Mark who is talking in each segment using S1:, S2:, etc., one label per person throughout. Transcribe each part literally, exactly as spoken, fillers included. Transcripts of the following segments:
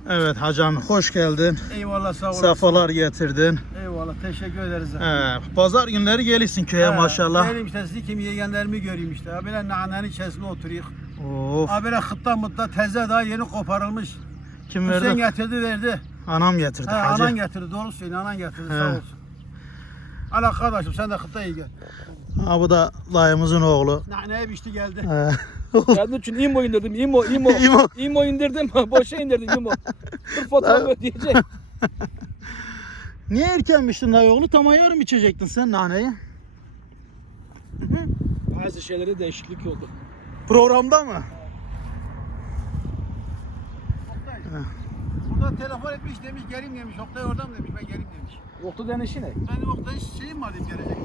S1: Evet hacım, hoş geldin.
S2: Eyvallah, sağ olasın.
S1: Safalar getirdin.
S2: Eyvallah, teşekkür ederiz.
S1: He, pazar günleri gelirsin köye maşallah.
S2: Benim işte sizi kim yeğenlerimi göreyim işte. Ha, böyle nanenin içerisinde oturuyor.
S1: Of.
S2: Ha, böyle hıtta mıtta teze daha yeni koparılmış.
S1: Kim
S2: Hüseyin
S1: verdi?
S2: getirdi verdi.
S1: Anam getirdi
S2: Ha,
S1: hacı.
S2: anan getirdi, doğru söylüyorsun, anan getirdi,
S1: He.
S2: sağ olsun. Ala kardeşim, sen de hıtta iyi gel.
S1: Ha, bu da dayımızın oğlu.
S2: Naneye biçti geldi.
S1: He.
S3: Kendim için imo indirdim, imo, imo.
S1: İmo.
S3: imo indirdim, boşa indirdim imo. Dur fotoğrafı ödeyecek.
S1: Niye erken biçtin dayı oğlu? Tam yarım içecektin sen naneyi.
S3: Bazı şeylere değişiklik oldu.
S1: Programda mı?
S2: Burada telefon etmiş demiş, geleyim demiş. Oktay orada mı demiş, ben geleyim demiş.
S3: Yoktu denişi ne?
S2: Benim Oktay'ın şeyim var dedim, gelecek.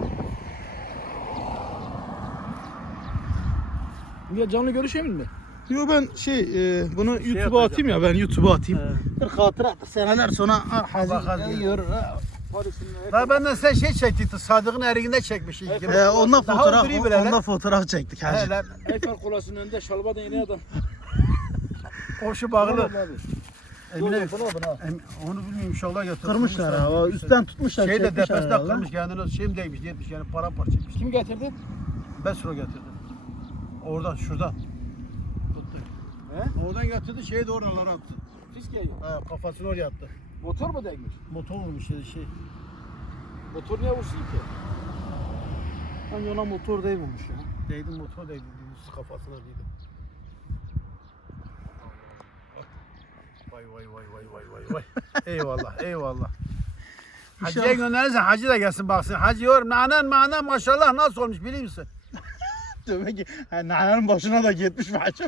S3: Niye canlı görüşemin mi?
S1: Yo ben şey e, bunu YouTube'a
S2: yapacağım.
S1: atayım ya ben YouTube'a atayım. Bir hatıra seneler sonra ha,
S2: Bak, hadi.
S1: hazır yiyor. ha.
S2: Daha benden sen şey çektik, Sadık'ın eriginde çekmiş. ilk gibi.
S1: E, onda
S2: Daha
S1: fotoğraf
S2: öbürü bile lan.
S1: onda fotoğraf çektik hacı.
S2: He lan,
S3: Eyfel Kulesi'nin önünde şalba yeni adam.
S2: koşu bağlı.
S3: Abi.
S2: Emine,
S3: Dur, bunu, bunu.
S2: Em, onu bilmiyorum, inşallah götür.
S1: Kırmışlar ha. o Üstten tutmuşlar.
S2: Şey de
S1: çekmişler
S2: tepesinde
S1: herhalde.
S2: kırmış, kendine şeyim değmiş, yetmiş yani paramparça etmiş.
S3: Kim getirdi?
S2: Ben sıra getirdim. Oradan, şuradan. Tuttu.
S3: He?
S2: Oradan getirdi, şeyi de oralara attı.
S3: Fiskeyi.
S2: Ha, kafasını oraya attı.
S3: Motor mu değmiş?
S2: Motor vurmuş dedi şey.
S3: Motor niye vursun ki?
S1: Hani ona motor değmemiş ya.
S2: Değdi, motor değdi, düz kafasına değdi. Vay vay vay vay vay vay vay. Eyvallah, eyvallah. Hacı'ya
S1: İnşallah.
S2: gönderirsen hacı da gelsin baksın. Hacı yorum, nanen manen maşallah nasıl olmuş biliyor musun?
S1: Demek ki hani nanenin başına da gitmiş mi hacı?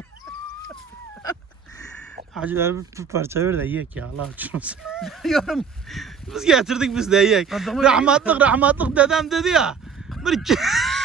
S1: Hacı ver bir, bir parça ver de yiyek ya Allah için olsun.
S2: Yorum.
S1: Biz getirdik biz de yiyek.
S2: Adamı-
S1: Rahmatlık rahmatlık dedem dedi ya. Bir iki...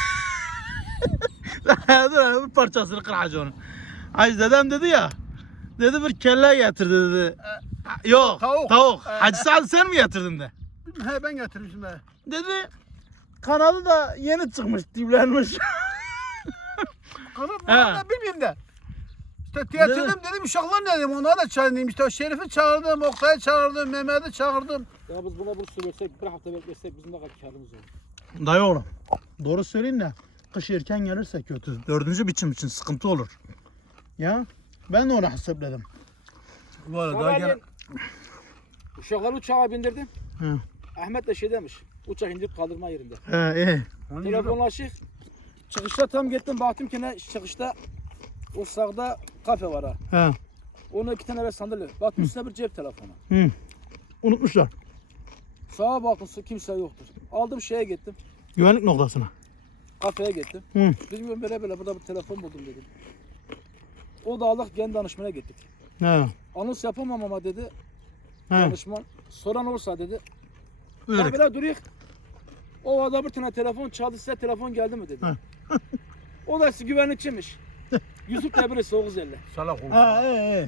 S1: Dur bir parçasını kır hacı onun. Hacı dedem dedi ya. Dedi bir kelle getirdi dedi. Yok
S2: Tavuk.
S1: tavuk.
S2: Ee,
S1: Hacı sen, sen mi getirdin de?
S2: He ben getirmişim be.
S1: Dedi kanalı da yeni çıkmış diplenmiş.
S2: Kanat
S1: He.
S2: var da bilmiyorum de. İşte tiyatrodan dedim uşaklar ne dedim ona da çağırayım. İşte Şerif'i çağırdım, Oktay'ı çağırdım, Mehmet'i çağırdım.
S3: Ya biz buna burs versek, bir hafta beklesek bizim ne kadar karımız olur.
S1: Dayı oğlum. Doğru söyleyeyim de kış erken gelirse kötü. Dördüncü biçim için sıkıntı olur. Ya ben de onu hesapladım.
S2: Bu arada gene...
S3: Sabahleyin uşakları uçağa bindirdim.
S1: Hı.
S3: Ahmet de şey demiş, uçak indirip kaldırma yerinde.
S1: He iyi.
S3: Telefonlaşık. Çıkışta tam gittim baktım ki ne çıkışta o sağda kafe var ha.
S1: He.
S3: Onun iki tane evet sandalye. Baktım üstüne bir cep telefonu.
S1: Hı. Unutmuşlar.
S3: Sağa baktım kimse yoktur. Aldım şeye gittim.
S1: Güvenlik noktasına.
S3: Kafeye gittim.
S1: Hı.
S3: Bilmiyorum böyle böyle burada bir telefon buldum dedim. O da Allah kendi danışmana gittik.
S1: He.
S3: Anons yapamam ama dedi
S1: He.
S3: danışman. Soran olursa dedi. Ya
S1: Verdik.
S3: böyle duruyor. O adam bir tane telefon çaldı size telefon geldi mi dedi.
S1: He.
S3: O da güvenlikçiymiş. Yusuf da birisi dokuz elli.
S2: Salak olmuş.
S1: Ha iyi iyi.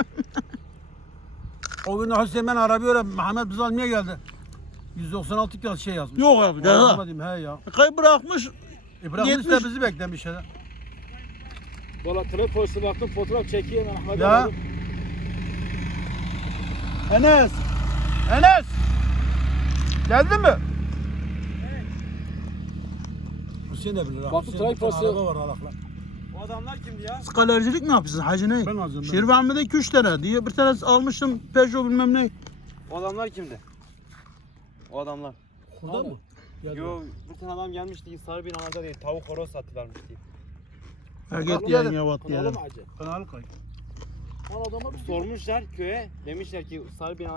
S2: O gün Hüseyin ben arabaya Mehmet bizi almaya geldi. yüz doksan altı kağıt şey yazmış.
S1: Yok abi de ha.
S2: Anlamadım he ya.
S1: Kay bırakmış.
S2: E bırakmış da
S1: Yetmiş.
S2: bizi beklemiş ya.
S3: Valla trafik polisi baktım fotoğraf çekiyor ben Ahmet'e
S2: Ya.
S3: verdim.
S2: Enes! Enes! Geldin mi? Hüseyin de bilir ha.
S3: Baktım
S2: Hüseyin
S3: trafik
S2: bir tane
S3: polisi-
S2: araba var alakla.
S3: O adamlar kimdi ya?
S1: Skalercilik ne yapıyorsun hacı ne?
S2: Ben alacağım, ben.
S1: Şerif Ahmet'e iki üç tane diye bir tanesi almıştım Peugeot bilmem ne.
S4: O adamlar kimdi? O adamlar.
S2: Burada mı? Geldi.
S4: Yo, bir tane adam gelmişti, sarı binalarda değil, tavuk horoz satıvermiş diye.
S1: Ha git
S2: Kanalı
S1: diyen
S2: yedim.
S1: yavat
S3: Kanalı
S1: diyelim.
S3: mı acı?
S2: Kanalı koy.
S3: Lan adama bir
S4: Sormuşlar köye, demişler ki sarı bina